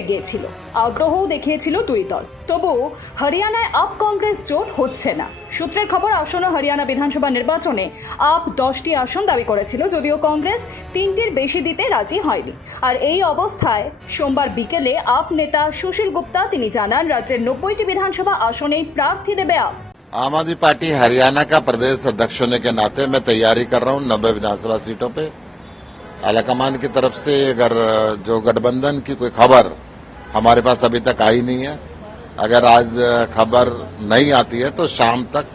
এগিয়েছিল আগ্রহও দেখিয়েছিল দুই দল তবু হরিয়ানায় আপ কংগ্রেস জোট হচ্ছে না সূত্রের খবর আসন্ন হরিয়ানা বিধানসভা নির্বাচনে আপ দশটি আসন দাবি করেছিল যদিও কংগ্রেস তিনটির বেশি দিতে রাজি হয়নি আর এই অবস্থায় সোমবার বিকেলে আপ নেতা সুশীল গুপ্তা তিনি জানান রাজ্যের নব্বইটি বিধানসভা আসনেই প্রার্থী দেবে আপ आम आदमी पार्टी हरियाणा का प्रदेश अध्यक्ष होने के नाते मैं तैयारी कर रहा हूं नब्बे विधानसभा सीटों पे आलाकमान की तरफ़ से अगर जो गठबंधन की कोई खबर हमारे पास अभी तक आई नहीं है, अगर आज खबर नहीं आती है तो शाम तक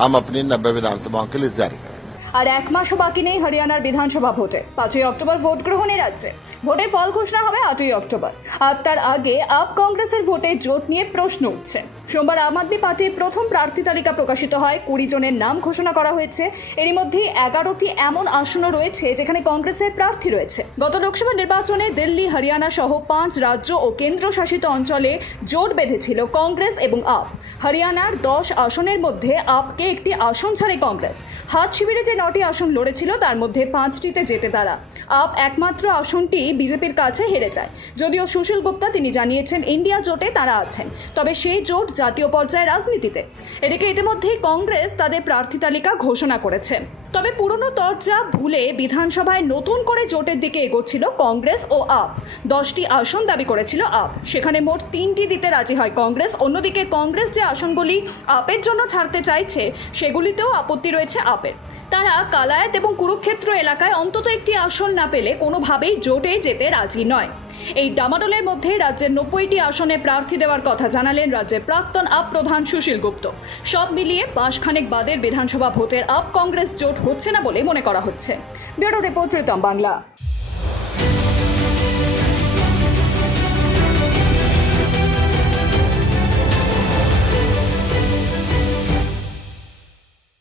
हम अपनी नब्बे विधानसभाओं की लिस्ट जारी करेंगे আর এক মাসও বাকি নেই হরিয়ানার বিধানসভা ভোটে। পাঁচই অক্টোবর ভোট গ্রহণের রাজ্যে। ভোটের ফল ঘোষণা হবে আটই অক্টোবর। আর তার আগে আপ কংগ্রেসের ভোটে জোট নিয়ে প্রশ্ন উঠছে। সোমবার আম আদমি পার্টির প্রথম প্রার্থী তালিকা প্রকাশিত হয়। কুড়ি জনের নাম ঘোষণা করা হয়েছে। এরই মধ্যে এগারোটি এমন আসনও রয়েছে যেখানে কংগ্রেসের প্রার্থী রয়েছে। গত লোকসভা নির্বাচনে দিল্লি, হরিয়ানা সহ পাঁচ রাজ্য ও কেন্দ্রশাসিত অঞ্চলে জোট বেঁধেছিল কংগ্রেস এবং আপ। হরিয়ানার দশ আসনের মধ্যে আপকে একটি আসন ছাড়ে কংগ্রেস। হাত শিবিরে যে নটি আসন লড়েছিল, তার মধ্যে পাঁচটিতে যেতে তারা। আপ একমাত্র আসনটি বিজেপির কাছে হেরে যায়। যদিও সুশীল গুপ্তা তিনি জানিয়েছেন ইন্ডিয়া জোটে তারা আছেন, তবে সেই জোট জাতীয় পর্যায়ে রাজনীতিতে। এদিকে ইতিমধ্যেই কংগ্রেস তাদের প্রার্থী তালিকা ঘোষণা করেছেন তবে পুরনো দরজা ভুলে বিধানসভায় নতুন করে জোটের দিকে এগোচ্ছিল কংগ্রেস ও আপ। দশটি আসন দাবি করেছিল আপ। সেখানে মোট তিনটি দিতে রাজি হয় কংগ্রেস। অন্যদিকে কংগ্রেস যে আসনগুলি আপের জন্য ছাড়তে চাইছে, সেগুলিতেও আপত্তি রয়েছে আপের। তারা কালায়াত এবং কুরুক্ষেত্র এলাকায় অন্তত একটি আসন না পেলে কোনোভাবেই জোটে যেতে রাজি নয়। এই ডামাডোলের মধ্যে রাজ্যের নব্বইটি আসনে প্রার্থী দেওয়ার কথা জানালেন রাজ্যের প্রাক্তন আপ প্রধান সুশীল গুপ্ত। সব মিলিয়ে পাশখানেক বাদের বিধানসভা ভোটের আপ কংগ্রেস জোট হচ্ছে না বলে মনে করা হচ্ছে। Bureau report Bangla.